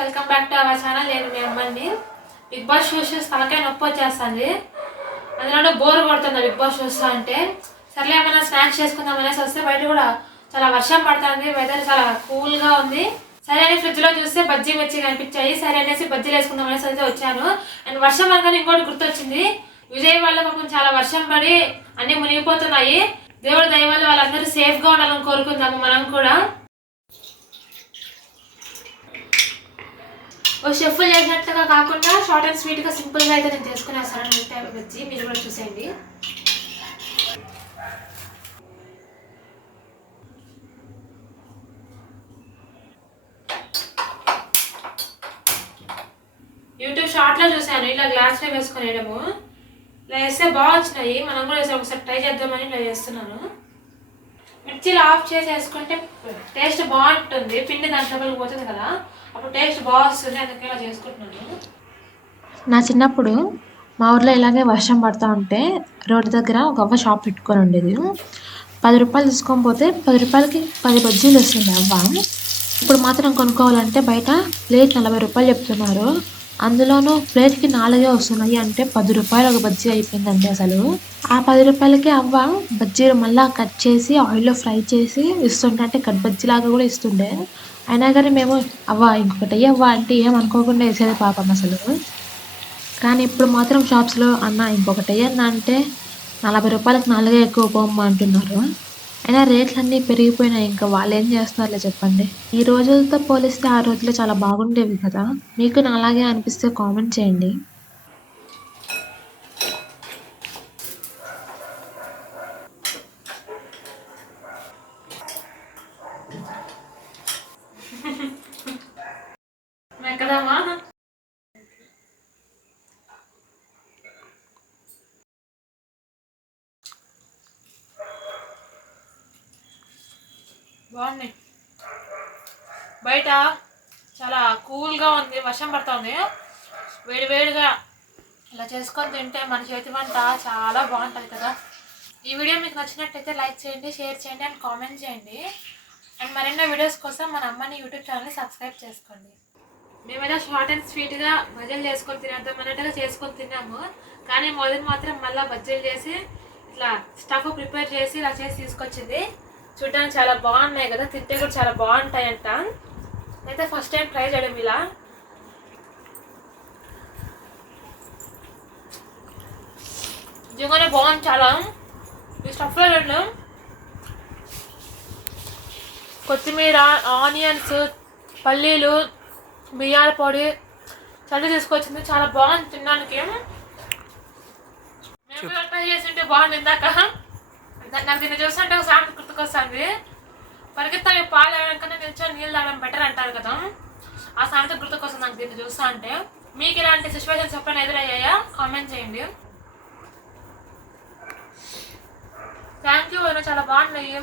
Welcome back to our channel. నేను మీ అమ్మని. Big boss shows తలకాయ నొప్పి వచ్చేస్తుంది, అందులో బోర్ కొడుతుంది బిగ్ బాస్ షోస్ అంటే. సర్లే ఏమైనా స్నాక్స్ చేసుకుందాం అనేసి వస్తే బయట కూడా చాలా వర్షం పడుతుంది, వెదర్ చాలా కూల్గా ఉంది. సరే అని ఫ్రిడ్జ్లో చూస్తే బజ్జీ మిర్చి కనిపించాయి. సరే అనేసి బజ్జీలు వేసుకుందాం అనేసి అయితే వచ్చాను. అండ్ వర్షం అనగానే ఇంకోటి గుర్తొచ్చింది, విజయవాడలో పాపం చాలా వర్షం పడి అన్నీ మునిగిపోతున్నాయి. దేవుడు దయ వల్ల వాళ్ళందరూ సేఫ్గా ఉండాలని కోరుకుందాము మనం కూడా. ఓ షెఫ్లు చేసినట్టుగా కాకుండా షార్ట్ అండ్ స్వీట్గా సింపుల్గా అయితే నేను చేసుకునేస్తాను. మిగతా వచ్చి మీరు కూడా చూసేయండి. యూట్యూబ్ షార్ట్లో చూసాను, ఇలా గ్లాస్లో వేసుకునేయడము. ఇలా వేస్తే బాగా వచ్చినాయి, మనం కూడా ఒకసారి ట్రై చేద్దామని ఇలా చేస్తున్నాను. మిర్చిలు ఆఫ్ చేసి వేసుకుంటే టేస్ట్ బాగుంటుంది, పిండి దాంట్లోకి పోతుంది కదా, అప్పుడు టేస్ట్ బాగా వస్తుంది. అందుకే ఇలా చేసుకుంటున్నాను. నా చిన్నప్పుడు మా ఊర్లో ఇలాగే వర్షం పడుతూ ఉంటే రోడ్డు దగ్గర ఒక అవ్వ షాప్ పెట్టుకొని ఉండేది. 10 రూపాయలు తీసుకొని పోతే 10 రూపాయలకి 10 బజ్జీలు వస్తుంది అవ్వ. ఇప్పుడు మాత్రం కొనుక్కోవాలంటే బయట ప్లేట్ 40 రూపాయలు చెప్తున్నారు, అందులోనూ ప్లేట్కి 4 వస్తున్నాయి. అంటే 10 రూపాయలు ఒక బజ్జీ అయిపోయిందంటే అసలు ఆ 10 రూపాయలకి అవ్వ బజ్జీలు మళ్ళీ కట్ చేసి ఆయిల్లో ఫ్రై చేసి ఇస్తుంటే, అంటే కట్ బజ్జీలాగా కూడా ఇస్తుండే. అయినా కానీ మేము అవ్వ ఇంకొకటి అవ్వ అంటే ఏమనుకోకుండా వేసేది పాపం అసలు. కానీ ఇప్పుడు మాత్రం షాప్స్లో అన్న ఇంకొకటి అన్న అంటే 40 రూపాయలకు 4 ఎక్కువ పోమ్మ అంటున్నారు. అయినా రేట్లన్నీ పెరిగిపోయినాయి, ఇంకా వాళ్ళు ఏం చేస్తున్నారులే చెప్పండి. ఈ రోజులతో పోలిస్తే ఆ రోజులు చాలా బాగుండేవి కదా. మీకు అలాగే అనిపిస్తే కామెంట్ చేయండి. ఎక్కడమ్మా బాగున్నాయి. బయట చాలా కూల్గా ఉంది, వర్షం పడుతుంది. వేడివేడిగా ఇలా చేసుకొని తింటే మన చేతి వంట చాలా బాగుంటుంది కదా. ఈ వీడియో మీకు నచ్చినట్టయితే లైక్ చేయండి, షేర్ చేయండి అండ్ కామెంట్ చేయండి. అండ్ మరెన్నో వీడియోస్ కోసం మన అమ్మని యూట్యూబ్ ఛానల్ని సబ్స్క్రైబ్ చేసుకోండి. మేమైనా షార్ట్ అండ్ స్వీట్గా బజ్జీలు చేసుకొని తినేద్దాం అన్నట్టుగా చేసుకొని తిన్నాము. కానీ మొదలు మాత్రం మళ్ళీ బజ్జీలు చేసి ఇట్లా స్టఫ్ ప్రిపేర్ చేసి ఇలా చేసి తీసుకొచ్చింది. చూడడానికి చాలా బాగున్నాయి కదా, తింటే కూడా చాలా బాగుంటాయి అంట. అయితే ఫస్ట్ టైం ట్రై చేయడం ఇలా. నిజంగానే బాగుంది చాలా. ఈ స్టఫ్లో రెండు కొత్తిమీర, ఆనియన్స్, పల్లీలు, బియ్యాల పొడి చల్లి తీసుకొచ్చింది. చాలా బాగుంది తినడానికి. మేము కూడా ట్రై చేసి ఉంటే బాగుంది. ఇందాక నాకు దీన్ని చూస్తుంటే ఒక సామెత గుర్తుకొస్తుంది, పరిగెత్తాలి పాలు తాగడానికన్నా నిల్చొని నీళ్ళు తాగడం బెటర్ అంటారు కదా. ఆ సామెత గుర్తుకొస్తుంది నాకు దీన్ని చూస్తా అంటే. మీకు ఇలాంటి సిచ్యువేషన్స్ ఎప్పుడైనా ఎదురయ్యాయా కామెంట్ చేయండి. థ్యాంక్ యూ, చాలా బాగున్నాయి.